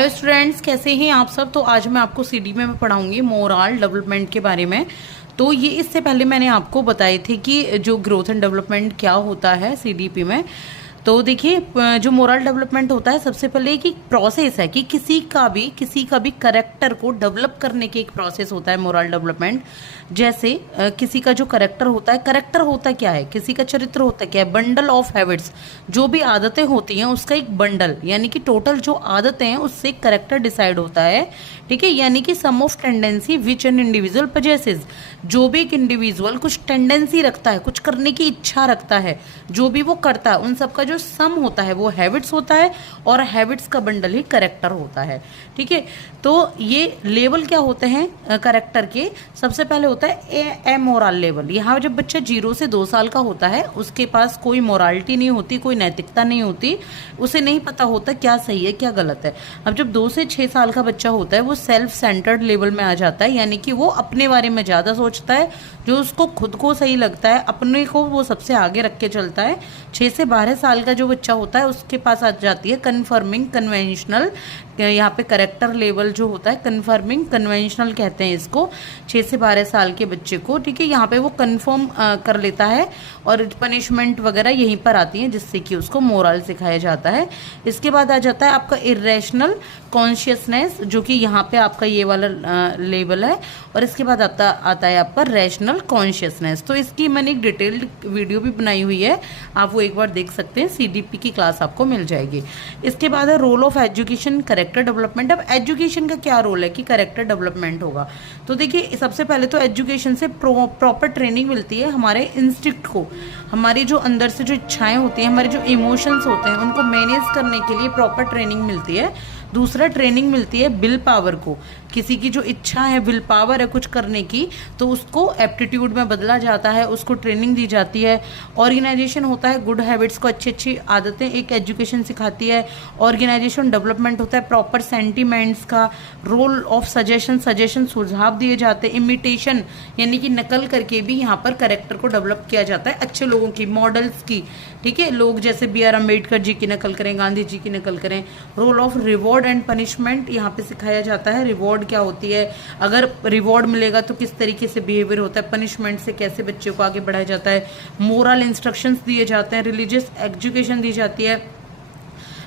Hello students, कैसे हैं आप सब। तो आज मैं आपको सीडी में पढ़ाऊंगी मोरल डेवलपमेंट के बारे में। तो ये इससे पहले मैंने आपको बताए थे कि जो ग्रोथ एंड डेवलपमेंट क्या होता है सीडीपी में। तो देखिए, जो मोरल डेवलपमेंट होता है सबसे पहले एक प्रोसेस है कि किसी का भी करेक्टर को डेवलप करने के एक प्रोसेस होता है मोरल डेवलपमेंट। जैसे किसी का जो करेक्टर होता क्या है, किसी का चरित्र होता क्या है, बंडल ऑफ हैबिट्स, जो भी आदतें होती हैं उसका एक बंडल, यानी कि टोटल जो आदतें हैं उससे करेक्टर डिसाइड होता है। ठीक है, यानी कि sum of tendency which an individual possesses, जो भी एक इंडिविजुअल कुछ टेंडेंसी रखता है, कुछ करने की इच्छा रखता है, जो भी वो करता है उन सबका जो सम होता है वो हैबिट्स होता है, और हैबिट्स का बंडल ही करेक्टर होता है। ठीक है, तो ये लेवल क्या होते हैं करेक्टर के। सबसे पहले होता है ए मोरल लेवल। यहाँ जब बच्चा 0 से 2 साल का होता है उसके पास कोई मोरालिटी नहीं होती, कोई नैतिकता नहीं होती, उसे नहीं पता होता क्या सही है क्या गलत है। अब जब 2 से 6 साल का बच्चा होता है वो सेल्फ सेंटर्ड लेवल में आ जाता है, यानी कि वो अपने बारे में ज़्यादा सोचता है, जो उसको खुद को सही लगता है अपने को वो सबसे आगे रख के चलता है। 6 से 12 साल का जो बच्चा होता है उसके पास आ जाती है कन्फर्मिंग कन्वेंशनल, यहाँ पे करेक्टर लेवल जो होता है कन्फर्मिंग कन्वेंशनल कहते हैं इसको, 6 से 12 साल के बच्चे को। ठीक है, यहाँ पे वो कन्फर्म कर लेता है और पनिशमेंट वगैरह यहीं पर आती है जिससे कि उसको मोरल सिखाया जाता है। इसके बाद आ जाता है आपका इरेशनल कॉन्शियसनेस, जो कि यहाँ पे आपका ये वाला लेवल है, और इसके बाद आता है आपका रैशनल कॉन्शियसनेस। तो इसकी मैंने एक डिटेल्ड वीडियो भी बनाई हुई है, आप वो एक बार देख सकते हैं, सीडीपी की क्लास आपको मिल जाएगी। इसके बाद है role of education character development. अब एजुकेशन का क्या रोल है कि करेक्टर डेवलपमेंट होगा। तो देखिए, सबसे पहले तो एजुकेशन से प्रॉपर ट्रेनिंग मिलती है हमारे इंस्टिंक्ट को, हमारी जो अंदर से जो इच्छाएं होती हैं, हमारे जो इमोशंस होते हैं उनको मैनेज करने के लिए प्रॉपर ट्रेनिंग मिलती है। दूसरा, ट्रेनिंग मिलती है विल पावर को, किसी की जो इच्छा है, विल पावर है कुछ करने की, तो उसको एप्टीट्यूड में बदला जाता है, उसको ट्रेनिंग दी जाती है। ऑर्गेनाइजेशन होता है गुड हैबिट्स को, अच्छी अच्छी आदतें एक एजुकेशन सिखाती है। ऑर्गेनाइजेशन डेवलपमेंट होता है प्रॉपर सेंटीमेंट्स का। रोल ऑफ सजेशन सुझाव दिए जाते हैं। इमिटेशन यानी कि नकल करके भी यहाँ पर करेक्टर को डेवलप किया जाता है अच्छे लोगों की, मॉडल्स की। ठीक है, लोग जैसे BR अम्बेडकर जी की नकल करें, गांधी जी की नकल करें। Role of reward and punishment यहाँ पे सिखाया जाता है। रिवॉर्ड क्या होती है, अगर रिवॉर्ड मिलेगा तो किस तरीके से बिहेवियर होता है, पनिशमेंट से कैसे बच्चे को आगे बढ़ाया जाता है। मोरल इंस्ट्रक्शंस दिए जाते हैं, रिलीजियस एजुकेशन दी जाती है,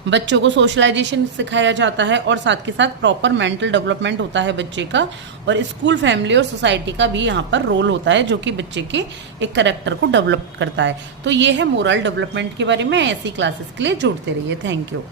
बच्चों को सोशलाइजेशन सिखाया जाता है, और साथ के साथ प्रॉपर मेंटल डेवलपमेंट होता है बच्चे का। और स्कूल, फैमिली और सोसाइटी का भी यहाँ पर रोल होता है जो कि बच्चे के एक करेक्टर को डेवलप करता है। तो ये है मोरल डेवलपमेंट के बारे में। ऐसी क्लासेस के लिए जुड़ते रहिए। Thank you.